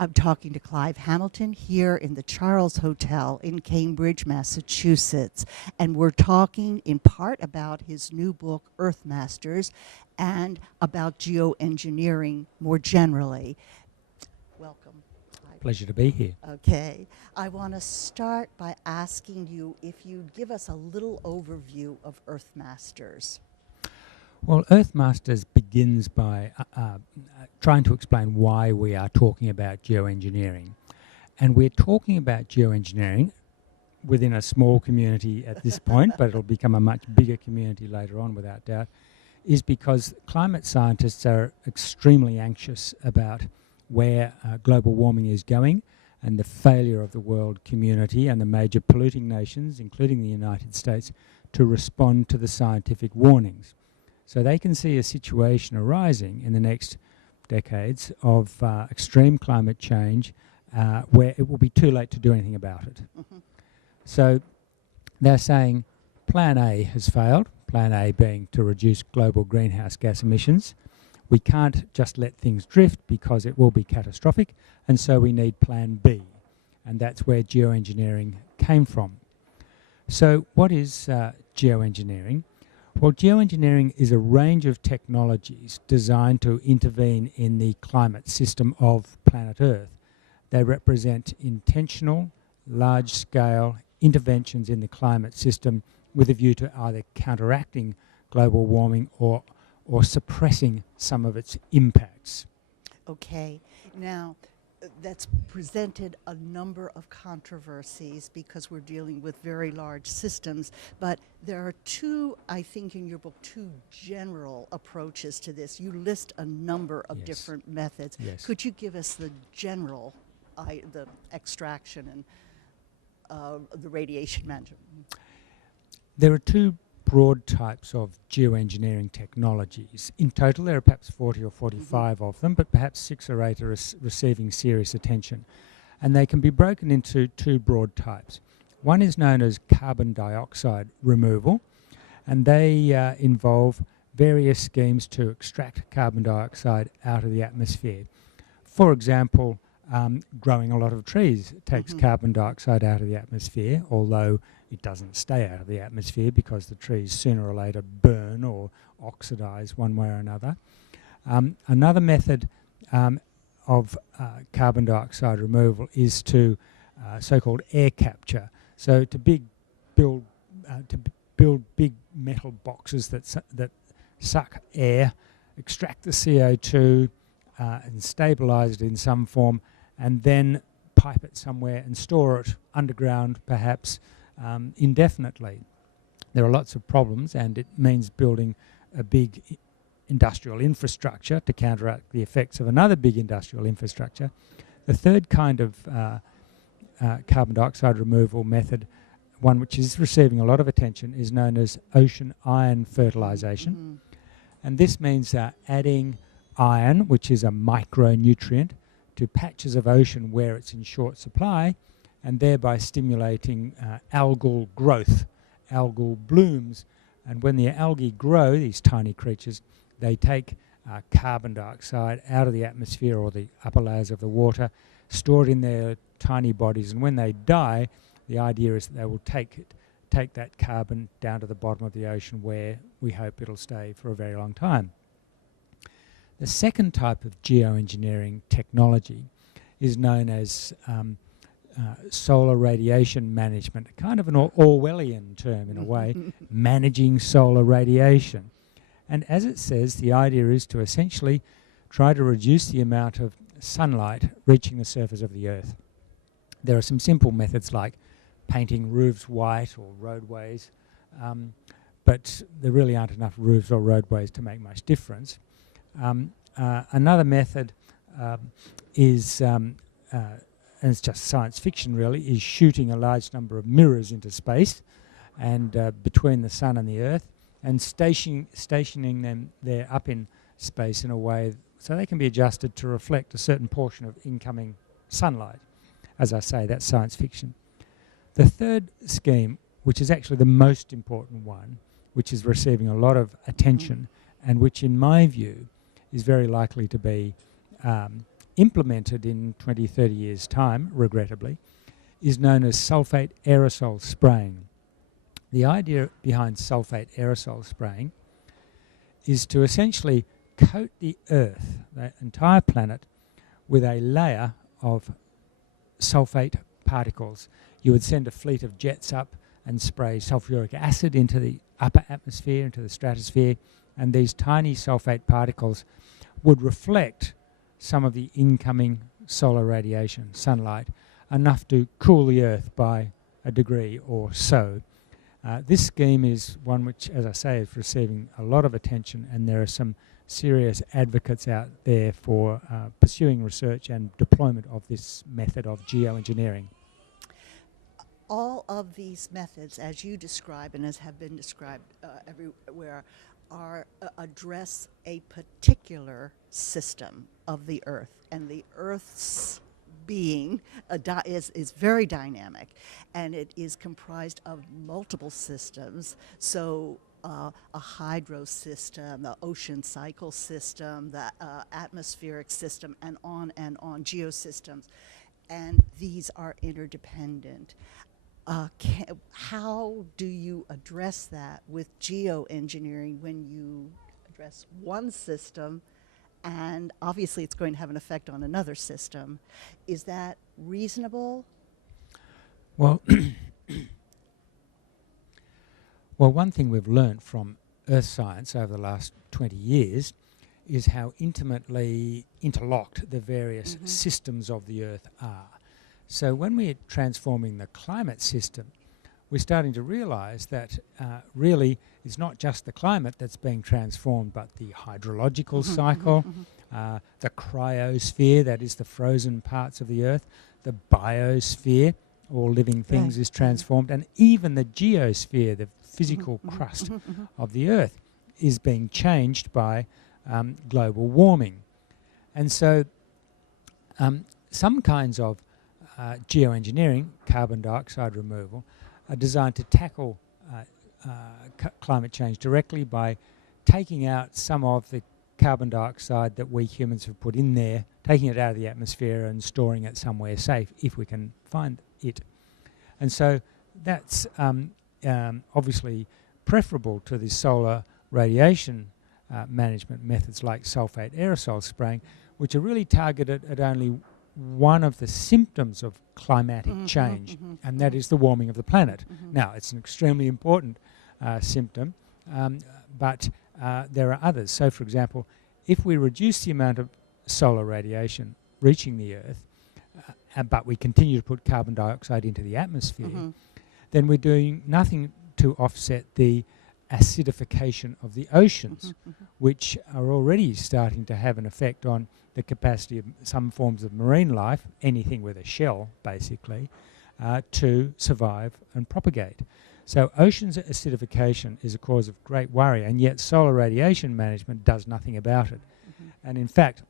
I'm talking to Clive Hamilton here in the Charles Hotel in Cambridge, Massachusetts. And we're talking in part about his new book, Earth Masters, and about geoengineering more generally. Welcome, Clive. Pleasure to be here. Okay. I want to start by asking you if you'd give us a little overview of Earth Masters. Well, Earth Masters begins by trying to explain why we are talking about geoengineering. And we're talking about geoengineering within a small community at this point, but it'll become a much bigger community later on without doubt, is because climate scientists are extremely anxious about where global warming is going and the failure of the world community and the major polluting nations, including the United States, to respond to the scientific warnings. So they can see a situation arising in the next decades of extreme climate change where it will be too late to do anything about it. Mm-hmm. So they're saying Plan A has failed, Plan A being to reduce global greenhouse gas emissions. We can't just let things drift because it will be catastrophic, and so we need Plan B. And that's where geoengineering came from. So what is geoengineering? Well, geoengineering is a range of technologies designed to intervene in the climate system of planet Earth. They represent intentional, large-scale interventions in the climate system with a view to either counteracting global warming or suppressing some of its impacts. Okay. Now, that's presented a number of controversies because we're dealing with very large systems, but there are two, I think in your book, two general approaches to this. You list a number of different methods. Yes. Could you give us the general, the extraction and the radiation management? There are two broad types of geoengineering technologies. In total, there are perhaps 40 or 45 of them, but perhaps 6 or 8 are receiving serious attention. And they can be broken into two broad types. One is known as carbon dioxide removal, and they involve various schemes to extract carbon dioxide out of the atmosphere. For example, growing a lot of trees takes carbon dioxide out of the atmosphere, although it doesn't stay out of the atmosphere because the trees sooner or later burn or oxidize one way or another. Another method of carbon dioxide removal is to so-called air capture. So to build big metal boxes that suck air, extract the CO2 and stabilize it in some form, and then pipe it somewhere and store it underground, perhaps indefinitely. There are lots of problems, and it means building a big industrial infrastructure to counteract the effects of another big industrial infrastructure. The third kind of carbon dioxide removal method, one which is receiving a lot of attention, is known as ocean iron fertilization. And this means adding iron, which is a micronutrient, to patches of ocean where it's in short supply, and thereby stimulating algal growth, algal blooms. And when the algae grow, these tiny creatures, they take carbon dioxide out of the atmosphere or the upper layers of the water, store it in their tiny bodies, and when they die, the idea is that they will take that carbon down to the bottom of the ocean where we hope it'll stay for a very long time. The second type of geoengineering technology is known as solar radiation management, kind of an Orwellian term in a way, managing solar radiation. And as it says, the idea is to essentially try to reduce the amount of sunlight reaching the surface of the Earth. There are some simple methods like painting roofs white or roadways, but there really aren't enough roofs or roadways to make much difference. Another method is, and it's just science fiction really, is shooting a large number of mirrors into space and between the sun and the Earth, and stationing them there up in space in a way so they can be adjusted to reflect a certain portion of incoming sunlight. As I say, that's science fiction. The third scheme, which is actually the most important one, which is receiving a lot of attention and which in my view is very likely to be implemented in 20, 30 years' time, regrettably, is known as sulfate aerosol spraying. The idea behind sulfate aerosol spraying is to essentially coat the Earth, the entire planet, with a layer of sulfate particles. You would send a fleet of jets up and spray sulfuric acid into the upper atmosphere, into the stratosphere, and these tiny sulfate particles would reflect some of the incoming solar radiation, sunlight, enough to cool the Earth by a degree or so. This scheme is one which, as I say, is receiving a lot of attention, and there are some serious advocates out there for pursuing research and deployment of this method of geoengineering. All of these methods, as you describe and as have been described everywhere, address a particular system of the Earth, and the Earth's being is very dynamic, and it is comprised of multiple systems. So a hydro system, the ocean cycle system, the atmospheric system, and on, geosystems, and these are interdependent. How do you address that with geoengineering when you address one system and obviously it's going to have an effect on another system? Is that reasonable? Well, well, one thing we've learned from earth science over the last 20 years is how intimately interlocked the various systems of the Earth are. So when we're transforming the climate system, we're starting to realise that really it's not just the climate that's being transformed, but the hydrological cycle, the cryosphere, that is the frozen parts of the Earth, the biosphere, all living things, is transformed, and even the geosphere, the physical crust of the Earth, is being changed by global warming. And so some kinds of geoengineering, carbon dioxide removal, are designed to tackle climate change directly by taking out some of the carbon dioxide that we humans have put in there, taking it out of the atmosphere and storing it somewhere safe if we can find it. And so that's obviously preferable to the solar radiation management methods like sulfate aerosol spraying, which are really targeted at only one of the symptoms of climatic change, and that is the warming of the planet. Now, it's an extremely important symptom, but there are others. So, for example, if we reduce the amount of solar radiation reaching the Earth, but we continue to put carbon dioxide into the atmosphere, then we're doing nothing to offset the acidification of the oceans, which are already starting to have an effect on the capacity of some forms of marine life, anything with a shell basically, to survive and propagate. So oceans acidification is a cause of great worry, and yet solar radiation management does nothing about it. And in fact,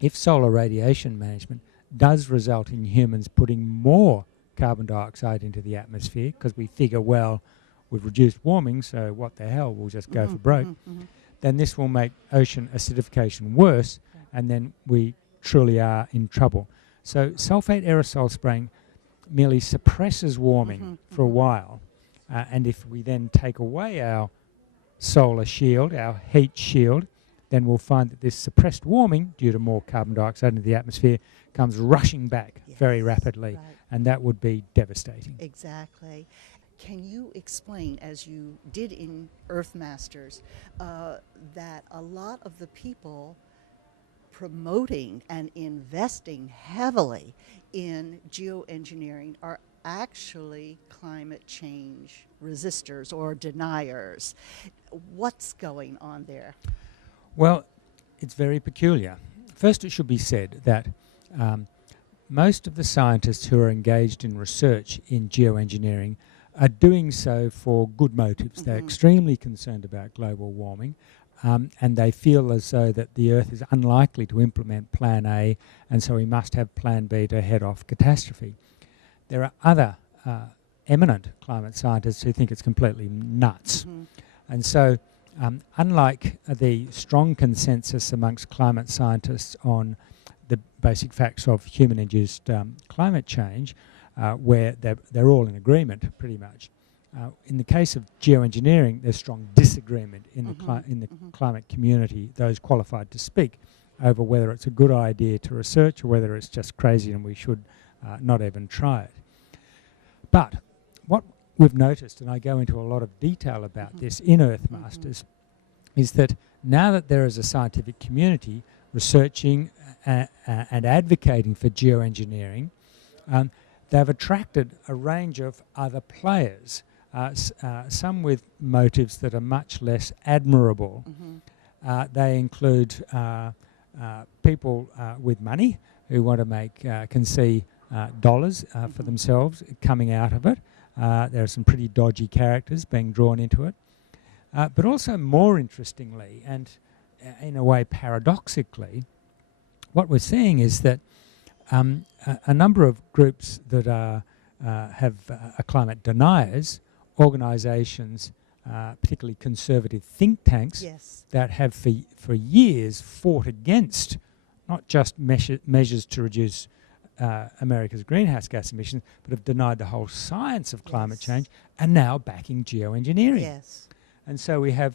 if solar radiation management does result in humans putting more carbon dioxide into the atmosphere, because we figure, well, we've reduced warming, so what the hell, we'll just go for broke, then this will make ocean acidification worse, and then we truly are in trouble. So sulfate aerosol spraying merely suppresses warming for a while, and if we then take away our solar shield, our heat shield, then we'll find that this suppressed warming, due to more carbon dioxide into the atmosphere, comes rushing back very rapidly, and that would be devastating. Exactly. Can you explain, as you did in Earth Masters, that a lot of the people promoting and investing heavily in geoengineering are actually climate change resistors or deniers? What's going on there? Well, it's very peculiar. First, it should be said that most of the scientists who are engaged in research in geoengineering are doing so for good motives. They're extremely concerned about global warming, and they feel as though that the Earth is unlikely to implement Plan A, and so we must have Plan B to head off catastrophe. There are other eminent climate scientists who think it's completely nuts. And so, unlike the strong consensus amongst climate scientists on the basic facts of human-induced climate change, where they're all in agreement pretty much. In the case of geoengineering, there's strong disagreement in the climate community, those qualified to speak, over whether it's a good idea to research or whether it's just crazy and we should not even try it. But what we've noticed, and I go into a lot of detail about this in Earthmasters, is that now that there is a scientific community researching and advocating for geoengineering, they've attracted a range of other players, some with motives that are much less admirable. They include people with money who want to can see dollars for themselves coming out of it. There are some pretty dodgy characters being drawn into it. But also more interestingly, and in a way paradoxically, what we're seeing is that a number of groups that have climate deniers, organisations, particularly conservative think tanks, that have for years fought against not just measures to reduce America's greenhouse gas emissions, but have denied the whole science of climate change, and now backing geoengineering. And so we have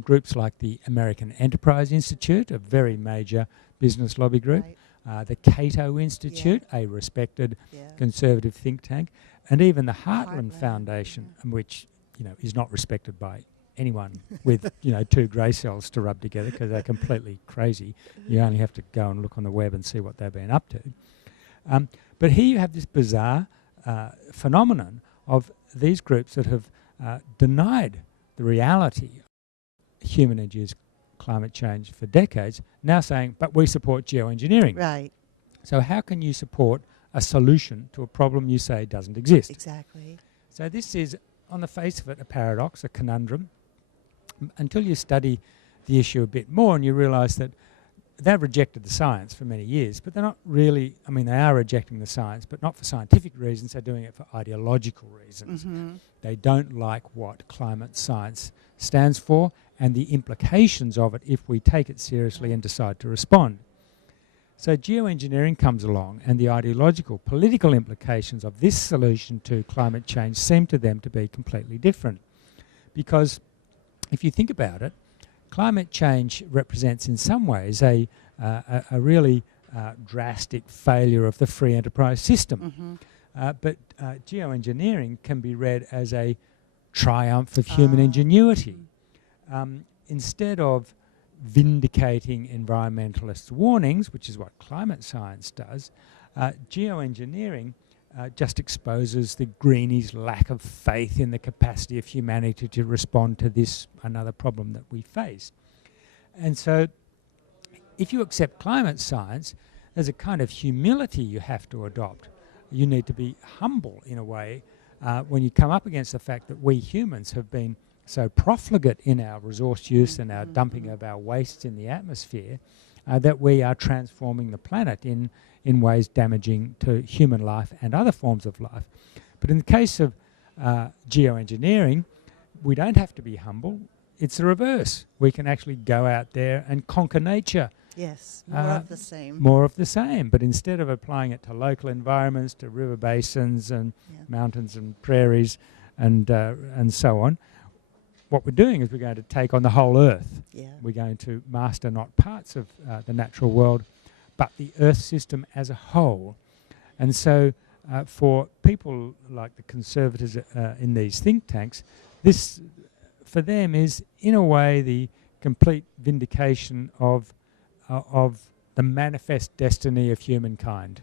groups like the American Enterprise Institute, a very major business lobby group, the Cato Institute, a respected conservative think tank, and even the Heartland Foundation, which is not respected by anyone with two grey cells to rub together because they're completely crazy. You only have to go and look on the web and see what they've been up to. But here you have this bizarre phenomenon of these groups that have denied the reality of human-induced climate change for decades, now saying, but we support geoengineering. Right. So how can you support a solution to a problem you say doesn't exist? Exactly. So this is, on the face of it, a paradox, a conundrum, until you study the issue a bit more and you realise that they've rejected the science for many years, but they're not really, they are rejecting the science, but not for scientific reasons, they're doing it for ideological reasons. They don't like what climate science stands for and the implications of it if we take it seriously and decide to respond. So geoengineering comes along, and the ideological, political implications of this solution to climate change seem to them to be completely different. Because if you think about it, climate change represents in some ways a really drastic failure of the free enterprise system. But geoengineering can be read as a triumph of human ingenuity. Instead of vindicating environmentalists' warnings, which is what climate science does, geoengineering just exposes the greenies' lack of faith in the capacity of humanity to respond to this another problem that we face. And so if you accept climate science, there's a kind of humility you have to adopt. You need to be humble in a way when you come up against the fact that we humans have been so profligate in our resource use and our dumping of our wastes in the atmosphere that we are transforming the planet in ways damaging to human life and other forms of life. But in the case of geoengineering, we don't have to be humble. It's the reverse. We can actually go out there and conquer nature. Yes, more of the same. More of the same, but instead of applying it to local environments, to river basins and mountains and prairies and so on, what we're doing is we're going to take on the whole Earth. We're going to master not parts of the natural world, but the Earth system as a whole. And so for people like the conservatives in these think tanks, this, for them, is in a way the complete vindication of the manifest destiny of humankind.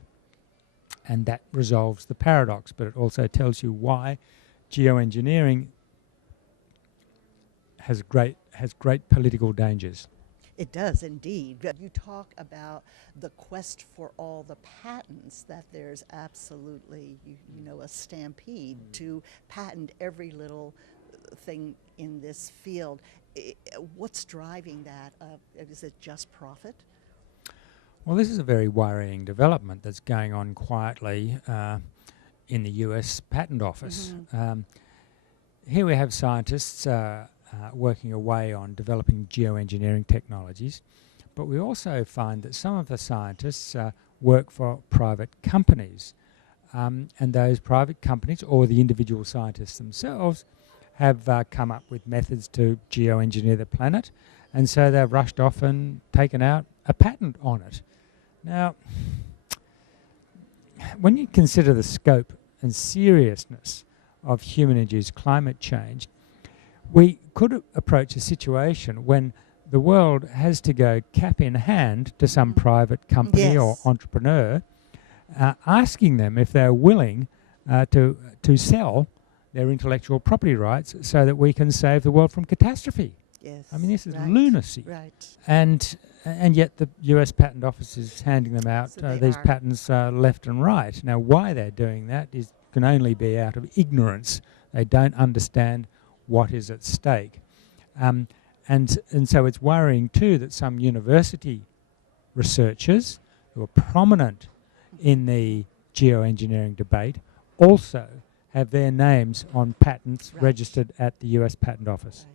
And that resolves the paradox, but it also tells you why geoengineering has great political dangers. It does indeed. You talk about the quest for all the patents, that there's absolutely, a stampede to patent every little thing in this field. What's driving that? Is it just profit? Well, this is a very worrying development that's going on quietly in the US Patent Office. Here we have scientists working away on developing geoengineering technologies, but we also find that some of the scientists work for private companies. And those private companies, or the individual scientists themselves, have come up with methods to geoengineer the planet, and so they've rushed off and taken out a patent on it. Now, when you consider the scope and seriousness of human-induced climate change, we could approach a situation when the world has to go cap in hand to some private company or entrepreneur, asking them if they're willing to sell their intellectual property rights so that we can save the world from catastrophe. Yes. I mean, this is lunacy. Right. And yet the US Patent Office is handing them out, these patents left and right. Now, why they're doing that can only be out of ignorance. They don't understand what is at stake. And so it's worrying too that some university researchers who are prominent in the geoengineering debate also have their names on patents registered at the US Patent Office.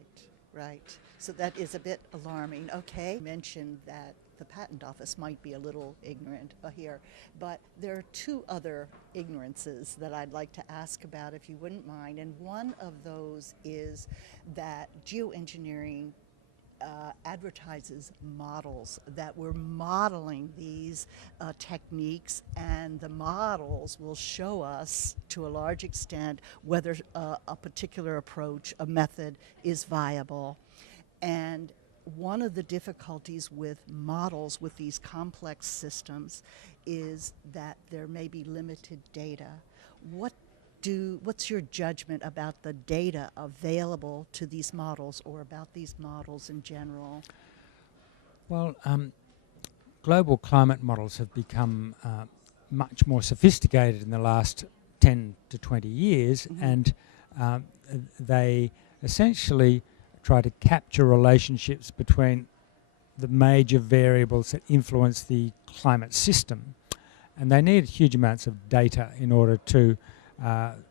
Right. So that is a bit alarming. Okay. You mentioned that the Patent Office might be a little ignorant here, but there are two other ignorances that I'd like to ask about, if you wouldn't mind. And one of those is that geoengineering advertises models, that we're modeling these techniques, and the models will show us to a large extent whether a particular approach, a method, is viable. And one of the difficulties with models with these complex systems is that there may be limited data. What's your judgment about the data available to these models, or about these models in general? Well, global climate models have become much more sophisticated in the last 10 to 20 years, and they essentially try to capture relationships between the major variables that influence the climate system. And they need huge amounts of data in order to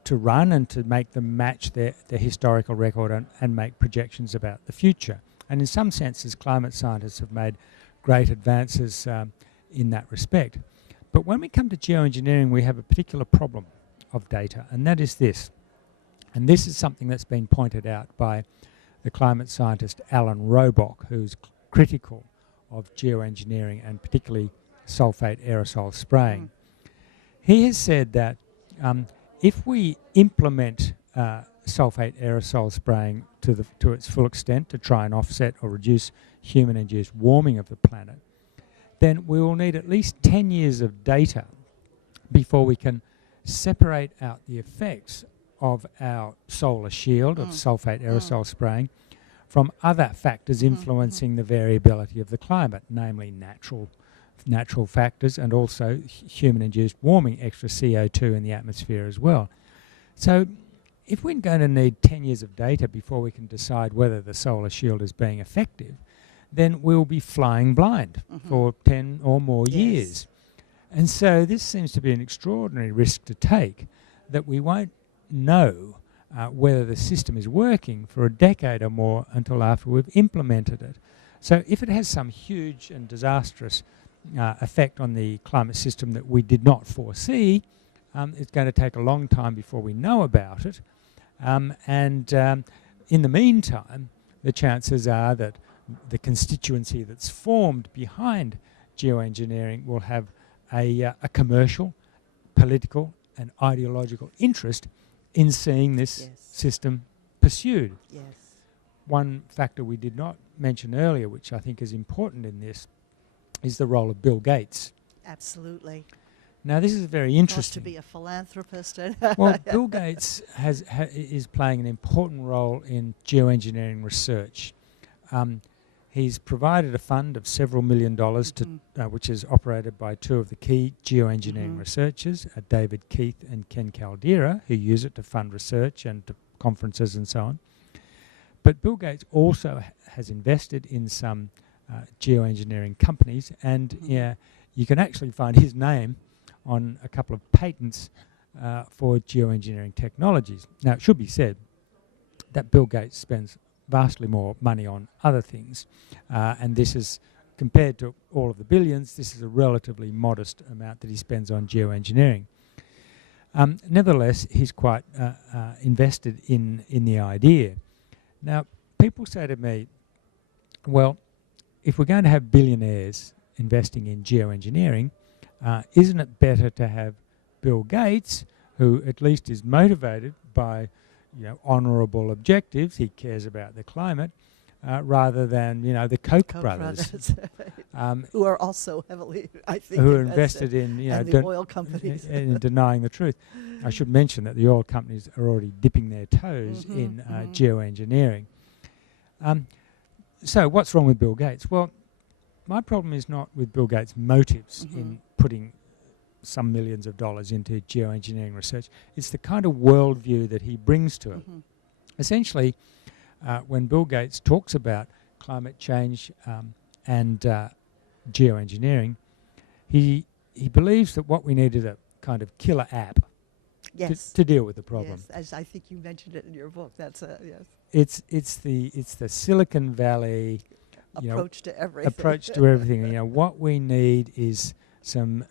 run and to make them match their historical record and make projections about the future. And in some senses, climate scientists have made great advances in that respect. But when we come to geoengineering, we have a particular problem of data, and that is this. And this is something that's been pointed out by the climate scientist Alan Robock, who's critical of geoengineering and particularly sulfate aerosol spraying. He has said that if we implement sulfate aerosol spraying to its full extent to try and offset or reduce human-induced warming of the planet, then we will need at least 10 years of data before we can separate out the effects of our solar shield of sulfate aerosol spraying from other factors influencing the variability of the climate, namely natural factors and also human-induced warming, extra CO2 in the atmosphere as well. So if we're going to need 10 years of data before we can decide whether the solar shield is being effective, then we'll be flying blind for 10 or more years. And so this seems to be an extraordinary risk to take, that we won't know whether the system is working for a decade or more until after we've implemented it. So if it has some huge and disastrous effect on the climate system that we did not foresee, it's going to take a long time before we know about it. And in the meantime, the chances are that the constituency that's formed behind geoengineering will have a commercial, political and ideological interest in seeing this system pursued. One factor we did not mention earlier, which I think is important in this, is the role of Bill Gates. Absolutely. Now, this is very interesting. To be a philanthropist. Well, Bill Gates is playing an important role in geoengineering research. He's provided a fund of several $1 million to, which is operated by two of the key geoengineering researchers, David Keith and Ken Caldera, who use it to fund research and to conferences and so on. But Bill Gates also has invested in some geoengineering companies, and you can actually find his name on a couple of patents for geoengineering technologies. Now, it should be said that Bill Gates spends vastly more money on other things, and this has compared to all of the billions, this is a relatively modest amount that he spends on geoengineering. Nevertheless, he's quite invested in the idea. Now, people say to me, well, if we're going to have billionaires investing in geoengineering, isn't it better to have Bill Gates, who at least is motivated by honourable objectives, he cares about the climate, rather than the Koch brothers. Who are also heavily, I think, who are invested in and the oil companies in denying the truth. I should mention that the oil companies are already dipping their toes in geoengineering. So what's wrong with Bill Gates? Well, my problem is not with Bill Gates' motives in putting some millions of dollars into geoengineering research. It's the kind of worldview that he brings to it. Essentially, when Bill Gates talks about climate change and geoengineering, he believes that what we need is a kind of killer app to deal with the problem. Yes, as I think you mentioned it in your book. That's yes. It's the Silicon Valley approach to everything. Approach to everything. What we need is some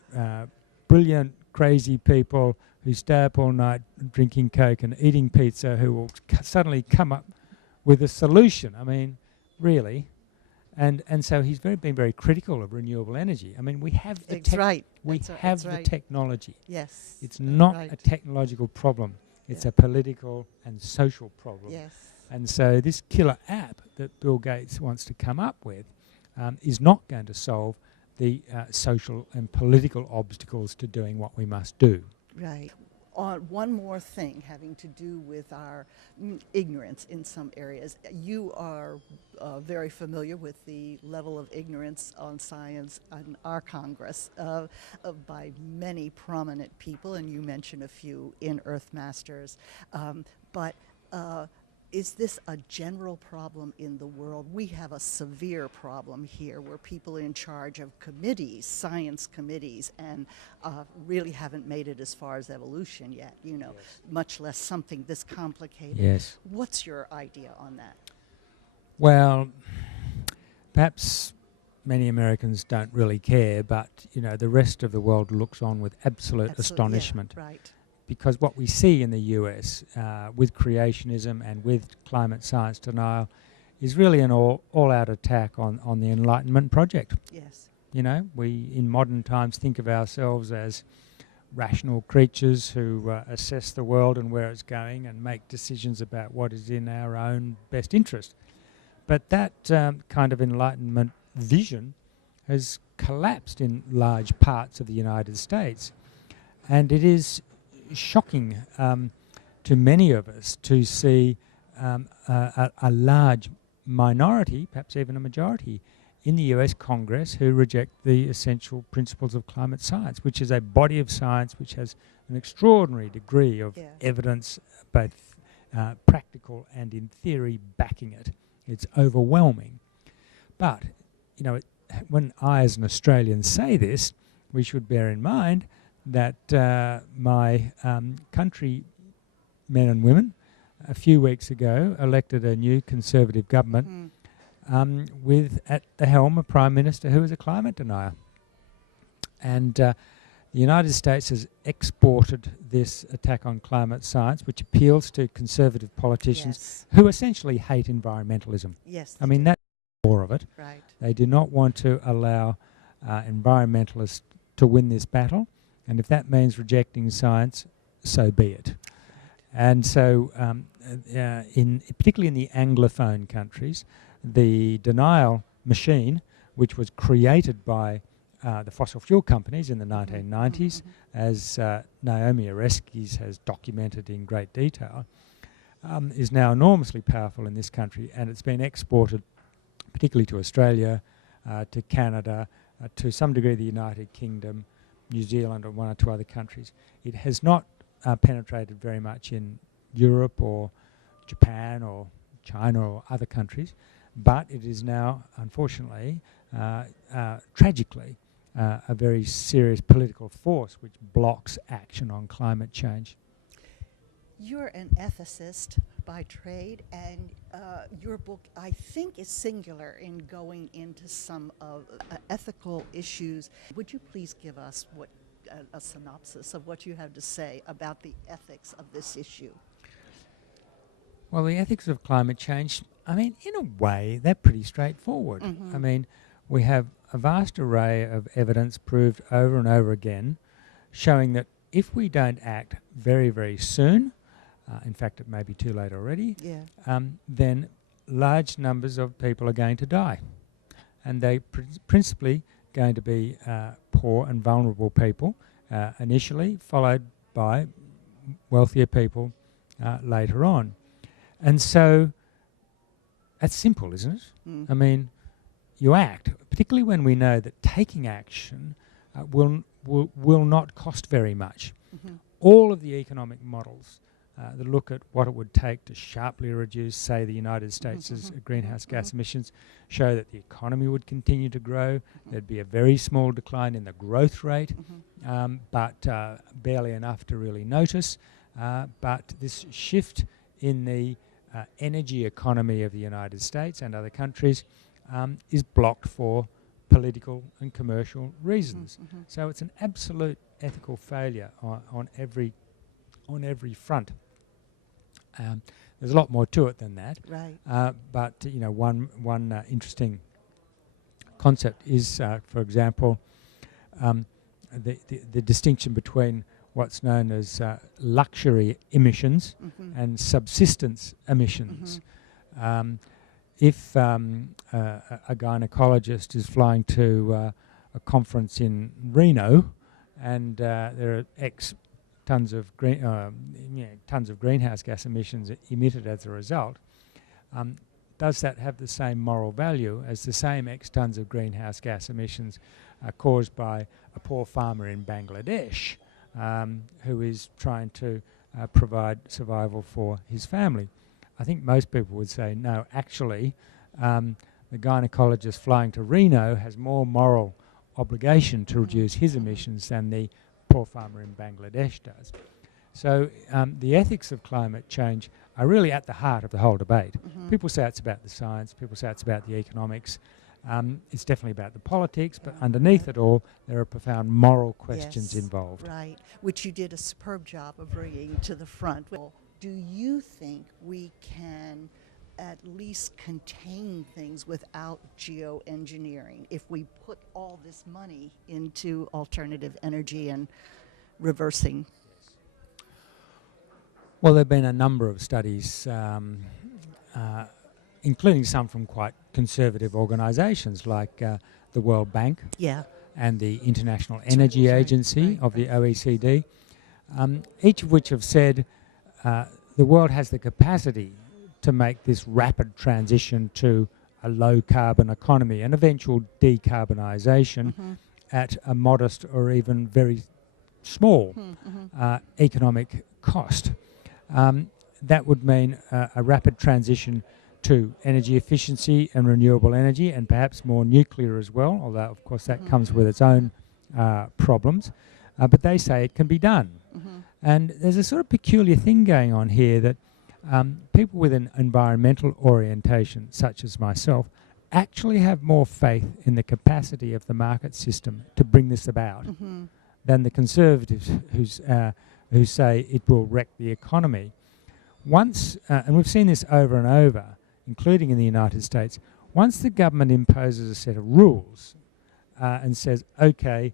brilliant, crazy people who stay up all night drinking Coke and eating pizza, who will suddenly come up with a solution. I mean, really. And so he's been very critical of renewable energy. I mean, we have the the technology. Yes. It's not a technological problem. It's a political and social problem. Yes. And so this killer app that Bill Gates wants to come up with is not going to solve the social and political obstacles to doing what we must do. Right. One more thing having to do with our ignorance in some areas. You are very familiar with the level of ignorance on science in our Congress by many prominent people, and you mentioned a few in Earthmasters. But is this a general problem in the world? We have a severe problem here where people in charge of committees, science committees, and really haven't made it as far as evolution yet, much less something this complicated. Yes. What's your idea on that? Well, perhaps many Americans don't really care, but, the rest of the world looks on with absolute astonishment. Yeah, right. Because what we see in the US with creationism and with climate science denial is really an all-out attack on the Enlightenment project. Yes. We in modern times think of ourselves as rational creatures who assess the world and where it's going and make decisions about what is in our own best interest. But that kind of Enlightenment vision has collapsed in large parts of the United States. And it is shocking to many of us to see a large minority, perhaps even a majority, in the US Congress who reject the essential principles of climate science, which is a body of science which has an extraordinary degree of evidence, both practical and in theory, backing it. It's overwhelming. But, when I as an Australian say this, we should bear in mind that my countrymen and women a few weeks ago elected a new Conservative government with at the helm a Prime Minister who is a climate denier. And the United States has exported this attack on climate science, which appeals to Conservative politicians who essentially hate environmentalism. Yes. I mean, that's the core of it. Right. They do not want to allow environmentalists to win this battle. And if that means rejecting science, so be it. And so, particularly in the Anglophone countries, the denial machine, which was created by the fossil fuel companies in the 1990s, as Naomi Oreskes has documented in great detail, is now enormously powerful in this country, and it's been exported particularly to Australia, to Canada, to some degree the United Kingdom, New Zealand and one or two other countries. It has not penetrated very much in Europe or Japan or China or other countries, but it is now, unfortunately, tragically, a very serious political force which blocks action on climate change. You're an ethicist by trade, and your book, I think, is singular in going into some of ethical issues. Would you please give us a synopsis of what you have to say about the ethics of this issue? Well, the ethics of climate change, I mean, in a way, they're pretty straightforward. Mm-hmm. I mean, we have a vast array of evidence proved over and over again showing that if we don't act very, very soon, in fact, it may be too late already, then large numbers of people are going to die. And they principally going to be poor and vulnerable people initially, followed by wealthier people later on. And so that's simple, isn't it? Mm. I mean, you act, particularly when we know that taking action will not cost very much. Mm-hmm. All of the economic models that look at what it would take to sharply reduce, say, the United States' greenhouse gas emissions show that the economy would continue to grow. There'd be a very small decline in the growth rate, but barely enough to really notice. But this shift in the energy economy of the United States and other countries is blocked for political and commercial reasons. So it's an absolute ethical failure on every front. There's a lot more to it than that. Right. But you know, one interesting concept is, for example, the distinction between what's known as luxury emissions and subsistence emissions. If a gynecologist is flying to a conference in Reno and there are X tons of greenhouse gas emissions emitted as a result, does that have the same moral value as the same X tons of greenhouse gas emissions caused by a poor farmer in Bangladesh who is trying to provide survival for his family? I think most people would say, no, actually, the gynecologist flying to Reno has more moral obligation to reduce his emissions than the poor farmer in Bangladesh does. So the ethics of climate change are really at the heart of the whole debate. People say it's about the science, people say it's about the economics. It's definitely about the politics, but underneath it all, there are profound moral questions involved. Right, which you did a superb job of bringing to the front. Well, do you think we can at least contain things without geoengineering if we put all this money into alternative energy and reversing? Well, there have been a number of studies, including some from quite conservative organisations like the World Bank and the International Energy Agency of the OECD, each of which have said the world has the capacity to make this rapid transition to a low-carbon economy and eventual decarbonisation at a modest or even very small economic cost. That would mean a rapid transition to energy efficiency and renewable energy, and perhaps more nuclear as well, although of course that comes with its own problems. But they say it can be done. And there's a sort of peculiar thing going on here that people with an environmental orientation, such as myself, actually have more faith in the capacity of the market system to bring this about than the conservatives who say it will wreck the economy. Once, and we've seen this over and over, including in the United States, once the government imposes a set of rules and says, okay,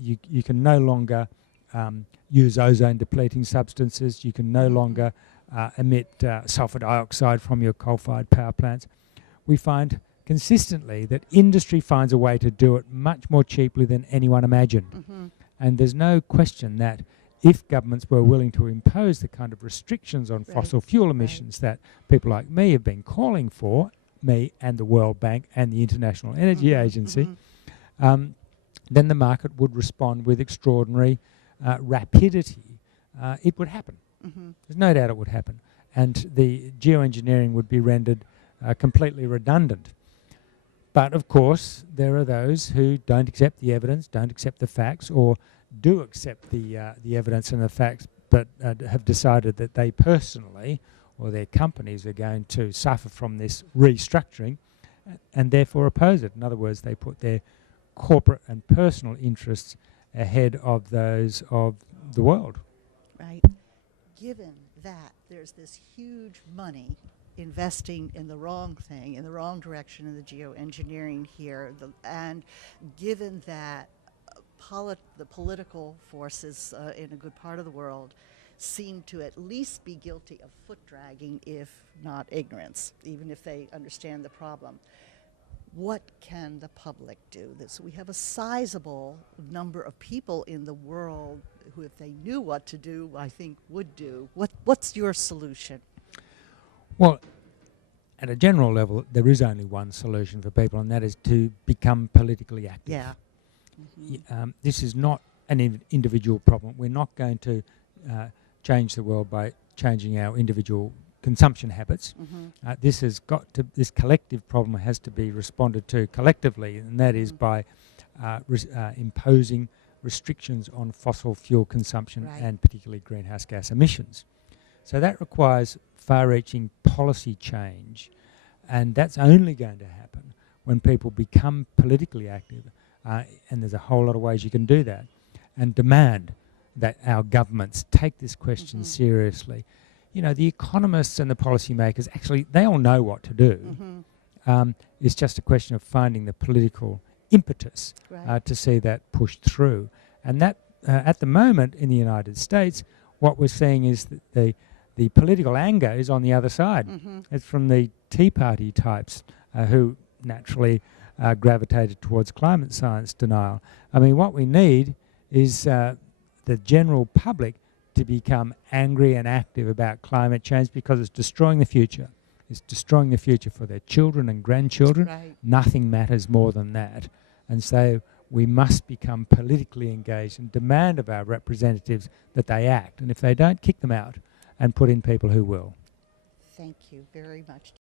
you can no longer use ozone-depleting substances, you can no longer emit sulfur dioxide from your coal-fired power plants, we find consistently that industry finds a way to do it much more cheaply than anyone imagined. And there's no question that if governments were willing to impose the kind of restrictions on fossil fuel emissions that people like me have been calling for, me and the World Bank and the International Energy Agency, then the market would respond with extraordinary rapidity. It would happen. There's no doubt it would happen. And the geoengineering would be rendered completely redundant. But of course, there are those who don't accept the evidence, don't accept the facts, or do accept the evidence and the facts, have decided that they personally or their companies are going to suffer from this restructuring and therefore oppose it. In other words, they put their corporate and personal interests ahead of those of the world. Right. Given that there's this huge money investing in the wrong thing, in the wrong direction in the geoengineering here, and given that the political forces in a good part of the world seem to at least be guilty of foot dragging, if not ignorance, even if they understand the problem. What can the public do? So we have a sizable number of people in the world who, if they knew what to do, I think would do. What's your solution? Well, at a general level, there is only one solution for people, and that is to become politically active. Yeah. Mm-hmm. This is not an individual problem. We're not going to change the world by changing our individual consumption habits. Mm-hmm. This collective problem has to be responded to collectively, and that is by imposing restrictions on fossil fuel consumption, right, and particularly greenhouse gas emissions. So that requires far-reaching policy change, and that's only going to happen when people become politically active, and there's a whole lot of ways you can do that, and demand that our governments take this question seriously. You know, the economists and the policymakers, actually, they all know what to do. It's just a question of finding the political impetus to see that pushed through. And that, at the moment in the United States, what we're seeing is that the political anger is on the other side. It's from the Tea Party types who naturally gravitated towards climate science denial. I mean, what we need is the general public to become angry and active about climate change, because it's destroying the future. It's destroying the future for their children and grandchildren. Right. Nothing matters more than that. And so we must become politically engaged and demand of our representatives that they act. And if they don't, kick them out and put in people who will. Thank you very much.